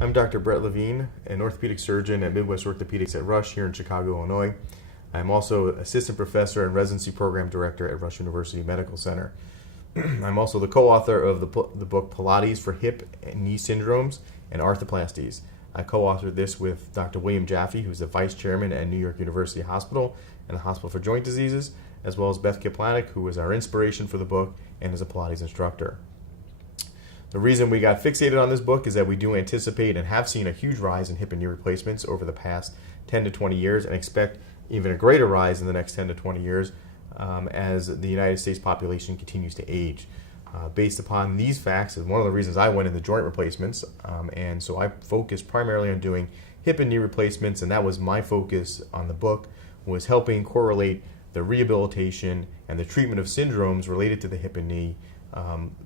I'm Dr. Brett Levine, an orthopedic surgeon at Midwest Orthopedics at Rush here in Chicago, Illinois. I'm also assistant professor and residency program director at Rush University Medical Center. I'm also the co-author of the book Pilates for Hip and Knee Syndromes and Arthroplasties. I co-authored this with Dr. William Jaffe, who's the vice chairman at New York University Hospital and the Hospital for Joint Diseases, as well as Beth Kiplanek, who was our inspiration for the book and is a Pilates instructor. The reason we got fixated on this book is that we do anticipate and have seen a huge rise in hip and knee replacements over the past 10 to 20 years and expect even a greater rise in the next 10 to 20 years as the United States population continues to age. Based upon these facts is one of the reasons I went into joint replacements, and so I focused primarily on doing hip and knee replacements, and that was my focus on the book, was helping correlate the rehabilitation and the treatment of syndromes related to the hip and knee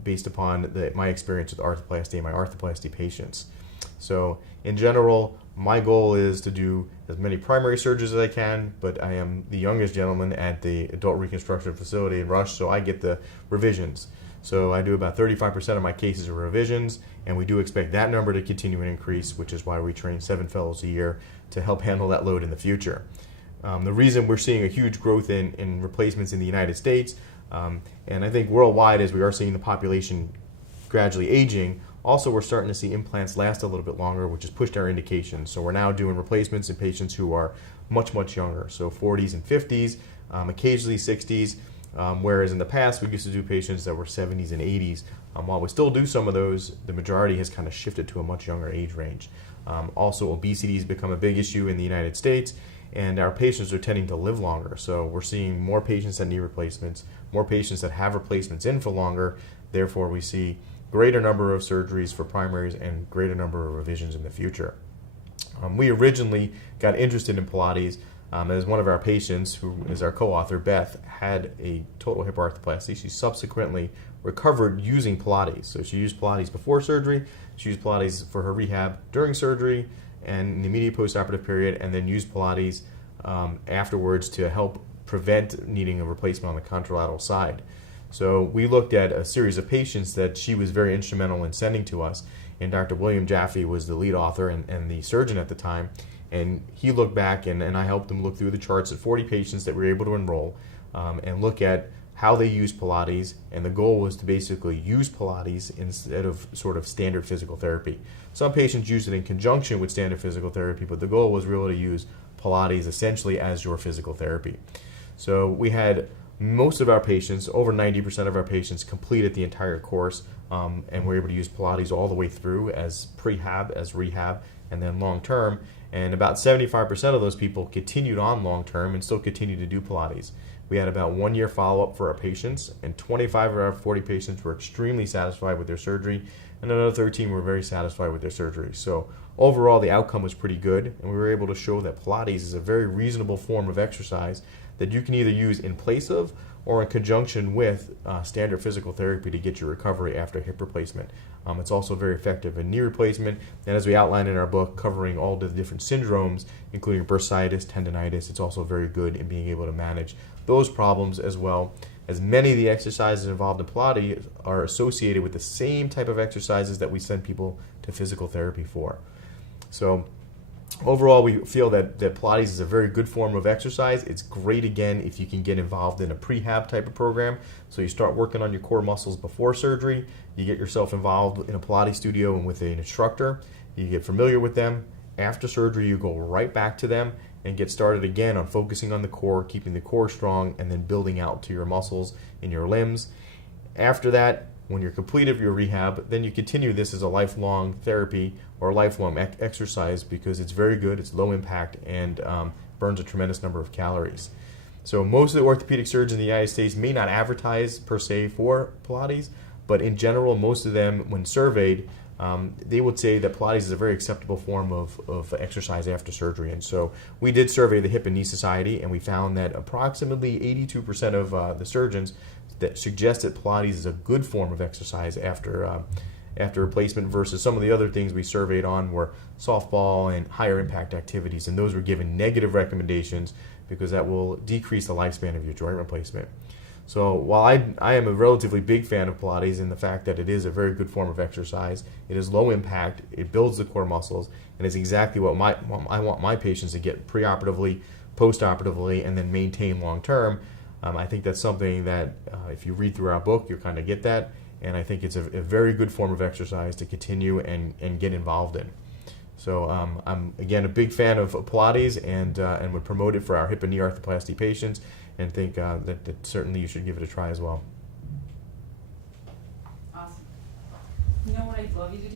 based upon my experience with arthroplasty and my arthroplasty patients. So in general, my goal is to do as many primary surgeries as I can, but I am the youngest gentleman at the adult reconstruction facility in Rush, so I get the revisions. So I do about 35% of my cases are revisions, and we do expect that number to continue and increase, which is why we train 7 fellows a year to help handle that load in the future. The reason we're seeing a huge growth in replacements in the United States, and I think worldwide, as we are seeing the population gradually aging, also we're starting to see implants last a little bit longer, which has pushed our indications. So we're now doing replacements in patients who are much, much younger, so 40s and 50s, occasionally 60s, whereas in the past we used to do patients that were 70s and 80s. While we still do some of those, the majority has kind of shifted to a much younger age range. Also, obesity has become a big issue in the United States, and our patients are tending to live longer. So we're seeing more patients that need replacements, more patients that have replacements in for longer. Therefore, we see greater number of surgeries for primaries and greater number of revisions in the future. We originally got interested in Pilates as one of our patients, who is our co-author, Beth, had a total hip arthroplasty. She subsequently recovered using Pilates. So she used Pilates before surgery, she used Pilates for her rehab during surgery and in the immediate postoperative period, and then used Pilates afterwards to help prevent needing a replacement on the contralateral side. So we looked at a series of patients that she was very instrumental in sending to us, and Dr. William Jaffe was the lead author and the surgeon at the time, and he looked back and I helped him look through the charts at 40 patients that we were able to enroll and look at how they use Pilates, and the goal was to basically use Pilates instead of sort of standard physical therapy. Some patients use it in conjunction with standard physical therapy, but the goal was really to use Pilates essentially as your physical therapy. So we had most of our patients, over 90% of our patients, completed the entire course, and we're able to use Pilates all the way through as prehab, as rehab, and then long-term. And about 75% of those people continued on long-term and still continue to do Pilates. We had about 1 year follow-up for our patients, and 25 of our 40 patients were extremely satisfied with their surgery, and another 13 were very satisfied with their surgery. So overall, the outcome was pretty good, and we were able to show that Pilates is a very reasonable form of exercise that you can either use in place of or in conjunction with standard physical therapy to get your recovery after hip replacement. It's also very effective in knee replacement, and as we outlined in our book, covering all the different syndromes, including bursitis, tendonitis, it's also very good in being able to manage those problems, as well as many of the exercises involved in Pilates are associated with the same type of exercises that we send people to physical therapy for. So overall, we feel that Pilates is a very good form of exercise. It's great, again, if you can get involved in a prehab type of program. So you start working on your core muscles before surgery, you get yourself involved in a Pilates studio and with an instructor, you get familiar with them. After surgery, you go right back to them and get started again on focusing on the core, keeping the core strong, and then building out to your muscles in your limbs. After that, when you're completed your rehab, then you continue this as a lifelong therapy or lifelong exercise because it's very good, it's low impact, and burns a tremendous number of calories. So most of the orthopedic surgeons in the United States may not advertise per se for Pilates, but in general, most of them, when surveyed, they would say that Pilates is a very acceptable form of exercise after surgery. And so we did survey the Hip and Knee Society, and we found that approximately 82% of the surgeons that suggested Pilates is a good form of exercise after replacement, versus some of the other things we surveyed on were softball and higher impact activities, and those were given negative recommendations because that will decrease the lifespan of your joint replacement. So while I am a relatively big fan of Pilates in the fact that it is a very good form of exercise, it is low impact, it builds the core muscles, and is exactly what I want my patients to get preoperatively, postoperatively, and then maintain long term. I think that's something that if you read through our book, you'll kind of get that, and I think it's a very good form of exercise to continue and get involved in. So I'm, again, a big fan of Pilates and would promote it for our hip and knee arthroplasty patients, and think that certainly you should give it a try as well. Awesome. You know what I'd love you to do?